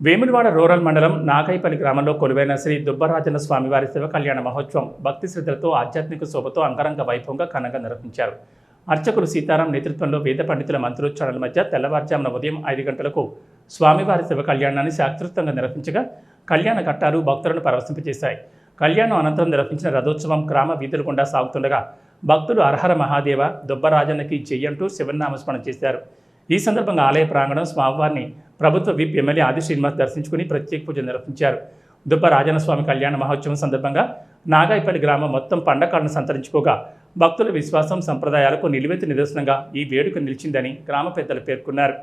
Vemulawada rural మండలం నాగైపల్లి గ్రామంలో కొలువైన శ్రీ దుబ్బరాజన్న స్వామివారి శివ కళ్యాణ మహోత్సవం భక్తి శ్రద్ధలతో ఆధ్యాత్మిక శోభతో అంగరంగ వైభవంగా ఘనంగా నిర్వహించారు. అర్చకులు సీతారాం నేతృత్వంలో వేద పండితుల మంత్రోచ్చారణల మధ్య తెల్లవారుజామున ఉదయం 5 గంటలకు స్వామివారి శివ కళ్యాణాన్ని శాస్త్రోక్తంగా నిర్వహించగా కళ్యాణ ఘట్టాలు భక్తులను పరవశింపజేశాయి. కళ్యాణం అనంతరం నిర్వహించిన రథోత్సవం గ్రామ వీధుల గుండా సాగుతుండగా భక్తులు హరహర మహాదేవ దుబ్బరాజన్నకి చెయ్యంటూ శివనామస్మరణ చేశారు. ఈ సందర్భంగా ఆలయ ప్రాంగణం స్వామివారిని ప్రభుత్వ విప్ ఎమ్మెల్యే ఆది శ్రీనివాస్ దర్శించుకుని ప్రత్యేక పూజలు నిర్వహించారు. దుబ్బరాజన్న స్వామి కళ్యాణ మహోత్సవం సందర్భంగా నాగాయపల్లి గ్రామం మొత్తం పండగలను సంతరించుకోగా భక్తుల విశ్వాసం సంప్రదాయాలకు నిలువెత్తు నిదర్శనంగా ఈ వేడుక నిలిచిందని గ్రామ పెద్దలు పేర్కొన్నారు.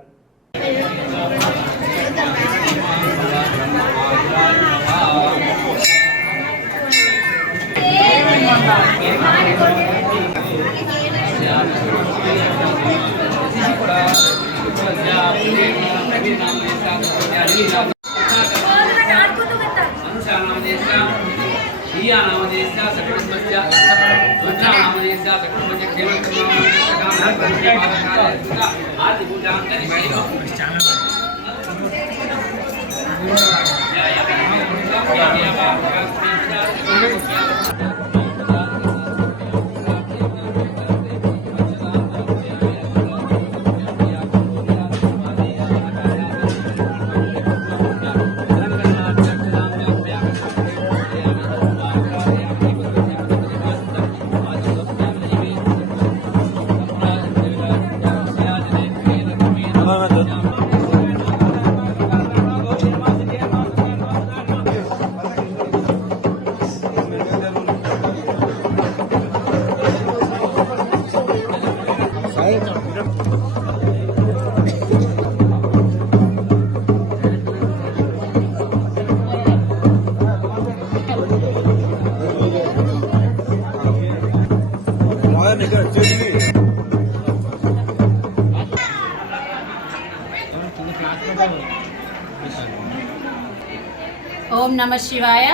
ఓం నమ శివాయ.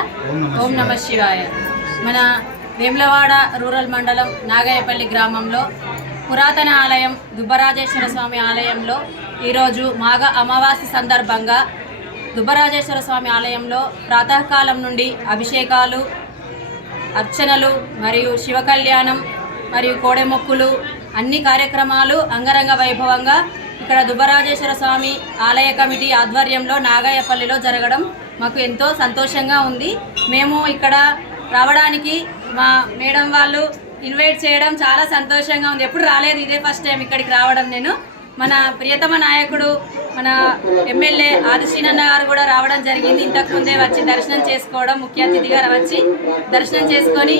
ఓం నమ శివాయ. మన వేములవాడ రూరల్ మండలం నాగాయపల్లి గ్రామంలో పురాతన ఆలయం దుబ్బరాజేశ్వర స్వామి ఆలయంలో ఈరోజు మాఘ అమావాస్య సందర్భంగా దుబ్బరాజేశ్వర స్వామి ఆలయంలో ప్రాతకాలం నుండి అభిషేకాలు, అర్చనలు మరియు శివ కళ్యాణం మరియు కోడెమొక్కులు అన్ని కార్యక్రమాలు అంగరంగ వైభవంగా ఇక్కడ దుబ్బరాజేశ్వర స్వామి ఆలయ కమిటీ ఆధ్వర్యంలో నాగాయపల్లిలో జరగడం మాకు ఎంతో సంతోషంగా ఉంది. మేము ఇక్కడ రావడానికి మా మేడం వాళ్ళు ఇన్వైట్ చేయడం చాలా సంతోషంగా ఉంది. ఎప్పుడు రాలేదు, ఇదే ఫస్ట్ టైం ఇక్కడికి రావడం. నేను మన ప్రియతమ నాయకుడు మన ఎమ్మెల్యే ఆది శ్రీనన్న గారు కూడా రావడం జరిగింది. ఇంతకుముందే వచ్చి దర్శనం చేసుకోవడం, ముఖ్య అతిథిగా వచ్చి దర్శనం చేసుకొని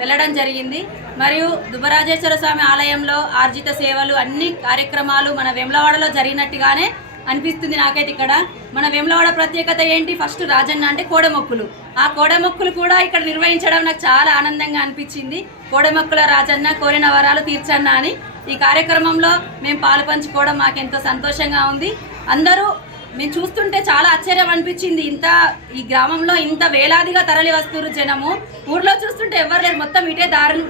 వెళ్ళడం జరిగింది. మరియు దుబ్బరాజేశ్వర స్వామి ఆలయంలో ఆర్జిత సేవలు అన్ని కార్యక్రమాలు మన వేములవాడలో జరిగినట్టుగానే అనిపిస్తుంది నాకైతే. ఇక్కడ మన వేములవాడ ప్రత్యేకత ఏంటి? ఫస్ట్ రాజన్న అంటే కోడెమొక్కులు. ఆ కోడెమొక్కులు కూడా ఇక్కడ నిర్వహించడం నాకు చాలా ఆనందంగా అనిపించింది. కోడెమొక్కుల రాజన్న కోరిన వరాలు తీర్చన్న అని ఈ కార్యక్రమంలో మేము పాలు పంచుకోవడం మాకెంతో సంతోషంగా ఉంది. అందరూ మేము చూస్తుంటే చాలా ఆశ్చర్యం అనిపించింది. ఈ గ్రామంలో ఇంత వేలాదిగా తరలి వస్తున్నారు జనము. ఊర్లో చూస్తుంటే ఎవరు లేదు, మొత్తం ఇటే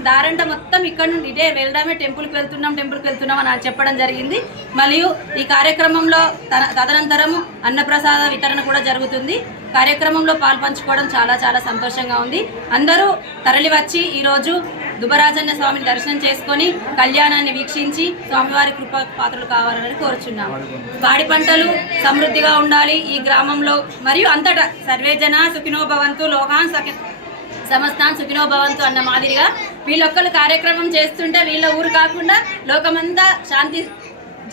దారంట మొత్తం ఇక్కడ నుండి ఇటే వెళ్ళడమే, టెంపుల్కి వెళ్తున్నాం అని చెప్పడం జరిగింది. మరియు ఈ కార్యక్రమంలో తదనంతరము అన్నప్రసాద వితరణ కూడా జరుగుతుంది. కార్యక్రమంలో పాల్పంచుకోవడం చాలా చాలా సంతోషంగా ఉంది. అందరూ తరలి వచ్చి ఈరోజు దుబ్బరాజన్న స్వామిని దర్శనం చేసుకొని కళ్యాణాన్ని వీక్షించి స్వామివారి కృప పాత్రలు కావాలని కోరుచున్నాము. పాడి పంటలు సమృద్ధిగా ఉండాలి ఈ గ్రామంలో మరియు అంతటా. సర్వేజన సుఖినో భవంతు, లోకాన్ సమస్తాన్ సుఖినో భవంతు అన్న మాదిరిగా వీళ్ళొక్కరు కార్యక్రమం చేస్తుంటే వీళ్ళ ఊరు కాకుండా లోకమంతా శాంతి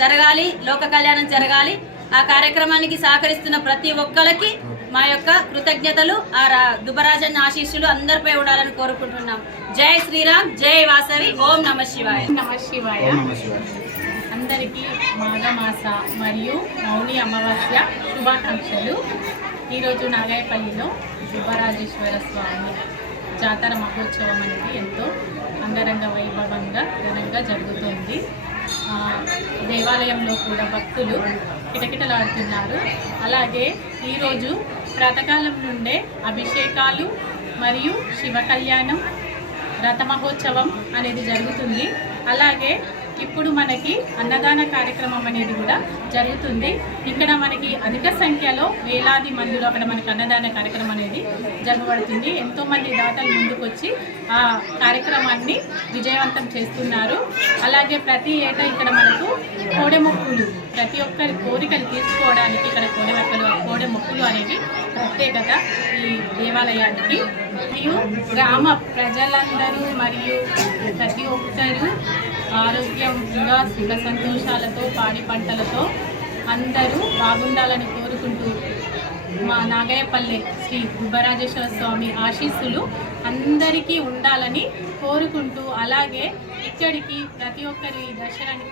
జరగాలి, లోక కళ్యాణం జరగాలి. ఆ కార్యక్రమానికి సహకరిస్తున్న ప్రతి ఒక్కరికి మా యొక్క కృతజ్ఞతలు, ఆ దుబ్బరాజన్న ఆశీస్సులు అందరిపై ఉండాలని కోరుకుంటున్నాం. జై శ్రీరామ్, జై వాసవి. ఓం నమ శివాయ. నమ శివాయ. అందరికీ మాఘమాస మరియు మౌని అమావాస్య శుభాకాంక్షలు. ఈరోజు నాగాయపల్లిలో దుబ్బరాజేశ్వర స్వామి జాతర మహోత్సవం అనేది ఎంతో అంగరంగ వైభవంగా ఘనంగా జరుగుతుంది. దేవాలయంలో కూడా భక్తులు కిటకిటలాడుతున్నారు. అలాగే ఈరోజు ప్రాతకాలం నుండే అభిషేకాలు మరియు శివ కళ్యాణం, రథ మహోత్సవం అనేది జరుగుతుంది. అలాగే ఇప్పుడు మనకి అన్నదాన కార్యక్రమం అనేది కూడా జరుగుతుంది. ఇక్కడ మనకి అధిక సంఖ్యలో వేలాది మందిలో అక్కడ మనకి అన్నదాన కార్యక్రమం అనేది జరగబడుతుంది. ఎంతోమంది దాతలు ముందుకు వచ్చి ఆ కార్యక్రమాన్ని విజయవంతం చేస్తున్నారు. అలాగే ప్రతి ఏటా ఇక్కడ మనకు కోడెమొక్కులు, ప్రతి ఒక్కరి కోరికలు తీర్చుకోవడానికి ఇక్కడ కోడెమొక్కులు అనేది ప్రత్యేకత ఈ దేవాలయానికి. మరియు గ్రామ ప్రజలందరూ మరియు ప్రతి ఒక్కరూ ఆరోగ్యంగా సుఖ సంతోషాలతో పాడి పంటలతో అందరూ బాగుండాలని కోరుకుంటూ మా నాగయ్యపల్లె శ్రీ దుబ్బరాజేశ్వర స్వామి ఆశీస్సులు అందరికీ ఉండాలని కోరుకుంటూ, అలాగే ఇక్కడికి ప్రతి ఒక్కరు ఈ దర్శనానికి